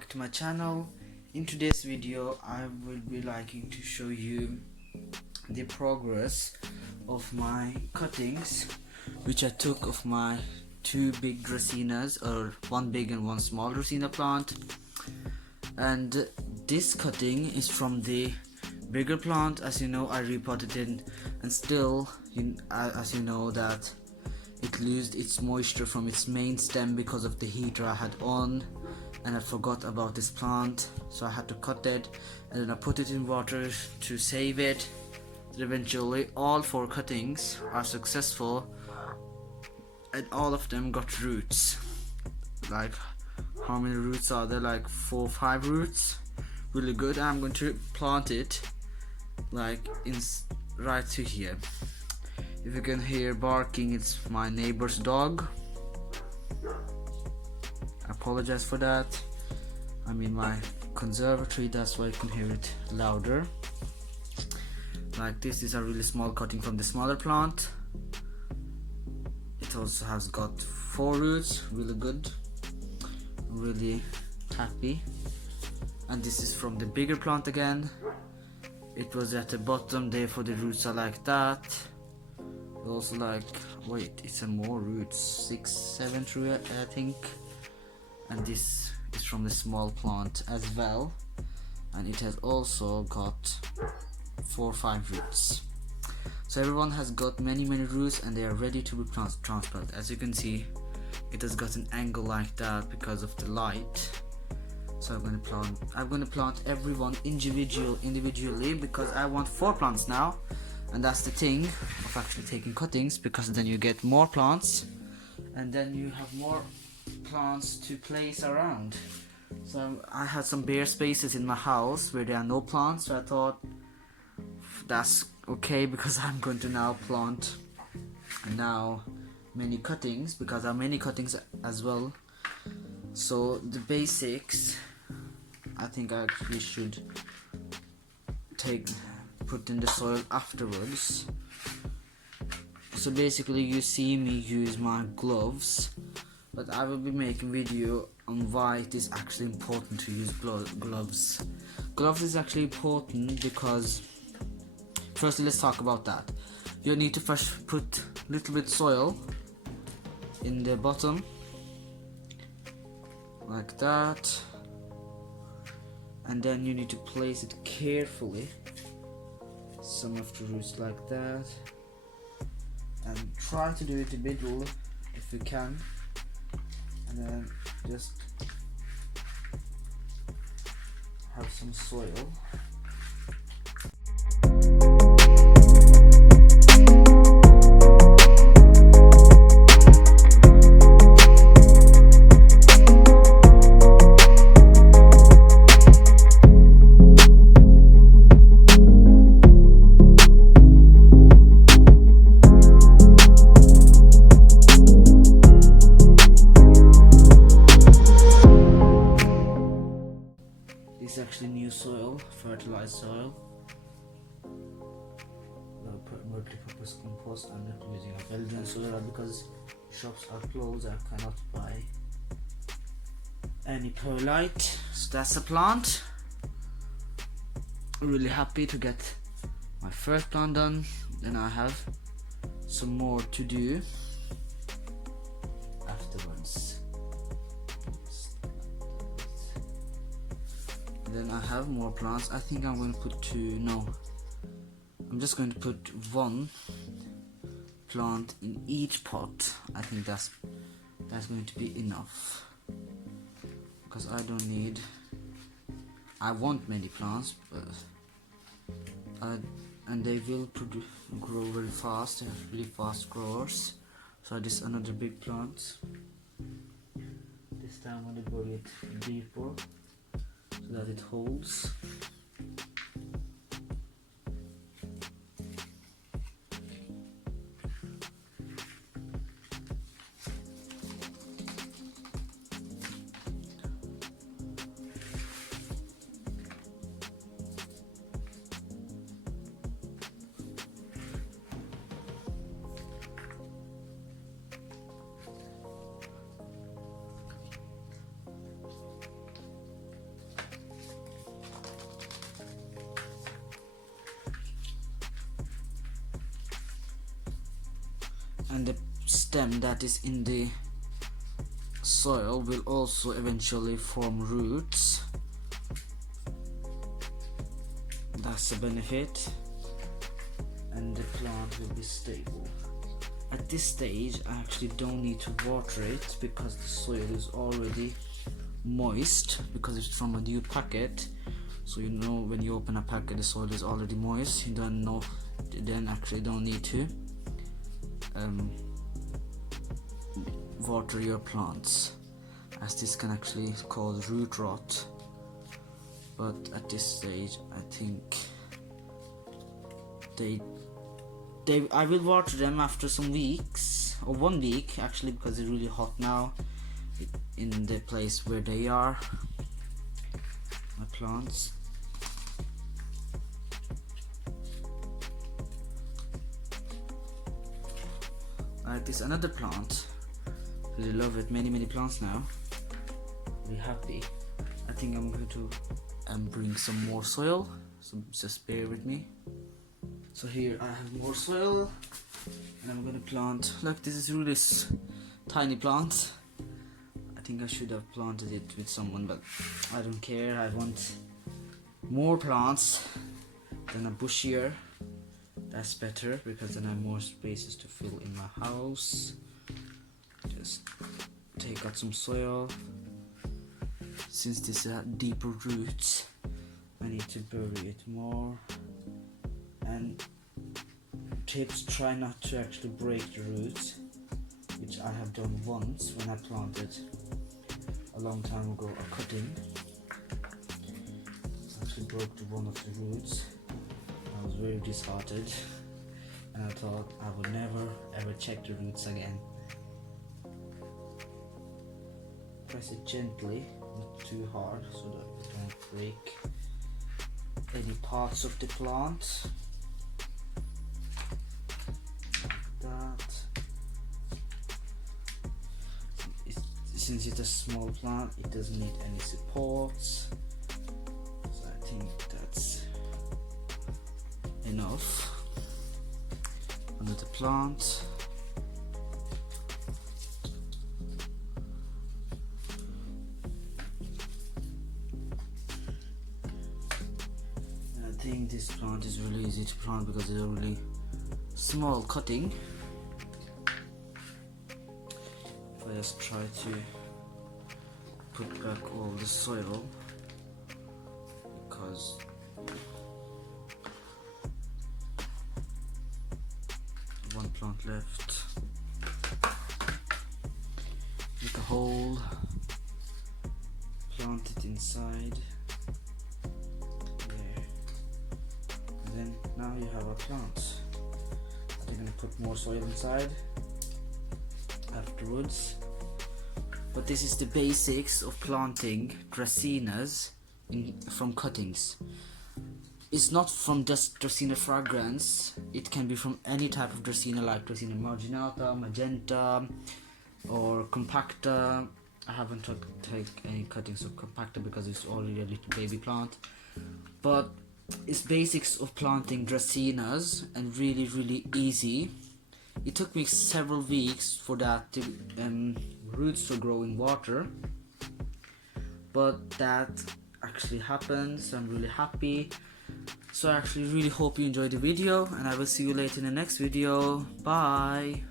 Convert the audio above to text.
back to my channel. In today's video I will be liking to show you the progress of my cuttings which I took of my two big dracaenas, or one big and one small dracaena plant. And this cutting is from the bigger plant. As you know, I repotted it, and still as you know that it lost its moisture from its main stem because of the heater I had on, and I forgot about this plant, so I had to cut it, and then I put it in water to save it. Eventually all 4 cuttings are successful and all of them got roots. Like, how many roots are there? Like 4 or 5 roots. Really good. I'm going to plant it like in right to here. If you can hear barking, it's my neighbor's dog. I apologize for that. I'm in my conservatory, that's why you can hear it louder. Like this is a really small cutting from the smaller plant. It also has got 4 roots, really good, really happy. And this is from the bigger plant again. It was at the bottom, therefore the roots are like that. Also, like, wait, it's a more roots, 6, 7 through I think. And this is from the small plant as well, and it has also got 4 or 5 roots. So everyone has got many roots and they are ready to be transplanted. As you can see, it has got an angle like that because of the light. So I'm going to plant everyone individually because I want 4 plants now. And that's the thing of actually taking cuttings, because then you get more plants and then you have more plants to place around. So I had some bare spaces in my house where there are no plants, so I thought that's okay, because I'm going to now plant many cuttings, because there are many cuttings as well. So the basics, I think I actually should put in the soil afterwards. So basically you see me use my gloves, but I will be making video on why it is actually important to use gloves. Gloves is actually important because, firstly, let's talk about that. You need to first put a little bit soil in the bottom like that, and then you need to place it carefully, some of the roots like that, and try to do it a bit middle if you can, and then just have some soil. This is actually new soil, fertilized soil. Multi-purpose compost. I'm not using a Belgian soil because shops are closed. I cannot buy any perlite. So that's the plant. Really happy to get my first plant done. Then I have some more to do afterwards. Then I have more plants. I think I'm going to put 2. No, I'm just going to put 1 plant in each pot. I think that's going to be enough, because I want many plants, but and they will grow very fast. They're really fast growers. So this is another big plant. This time I'm going to bury it deeper so that it holds. and the stem that is in the soil will also eventually form roots. That's the benefit, and the plant will be stable. At this stage I actually don't need to water it because the soil is already moist, because it's from a new packet. So you know, when you open a packet the soil is already moist. You then actually don't need to water your plants, as this can actually cause root rot. But at this stage I think I will water them after some weeks, or 1 week actually, because it's really hot now in the place where they are, my plants. Like this another plant, really love it. Many plants now, really happy. I think I'm going to bring some more soil, so just bear with me. So here I have more soil, and I'm gonna plant. Look, this is really tiny plant. I think I should have planted it with someone, but I don't care. I want more plants than a bushier. That's better, because then I have more spaces to fill in my house. Just take out some soil. Since this has deeper roots, I need to bury it more. And tips: try not to actually break the roots, which I have done once when I planted a long time ago a cutting. I actually broke one of the roots. I was very disheartened, and I thought I would never ever check the roots again. Press it gently, not too hard, so that it don't break any parts of the plant. Since it's a small plant, it doesn't need any supports, so I think that's enough. Under the plant, and I think this plant is really easy to plant because it's a really small cutting. If I just try to put back all the soil, because one plant left. Make a hole, plant it inside there, and then now you have a plant. I'm gonna put more soil inside afterwards. But this is the basics of planting dracaenas from cuttings. It's not from just Dracaena fragrans. It can be from any type of Dracaena, like Dracaena marginata, magenta, or compacta. I haven't taken any cuttings of compacta because it's already a little baby plant. But it's basics of planting dracaenas, and really easy. It took me several weeks for that to, roots to grow in water, but that actually happened, so I'm really happy. So I actually really hope you enjoyed the video, and I will see you later in the next video. Bye.